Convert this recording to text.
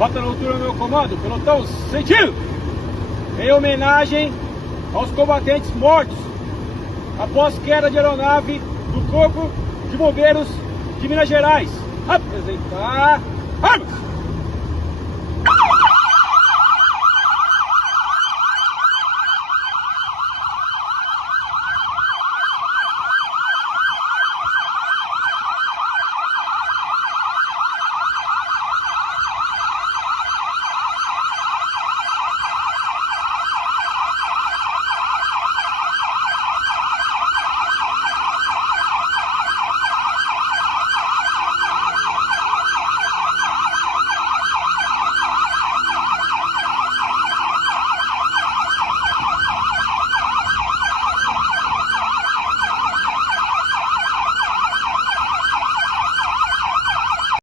Rota noturna no meu comando, pelotão sentido. Em homenagem aos combatentes mortos após queda de aeronave do Corpo de Bombeiros de Minas Gerais. Apresentar armas!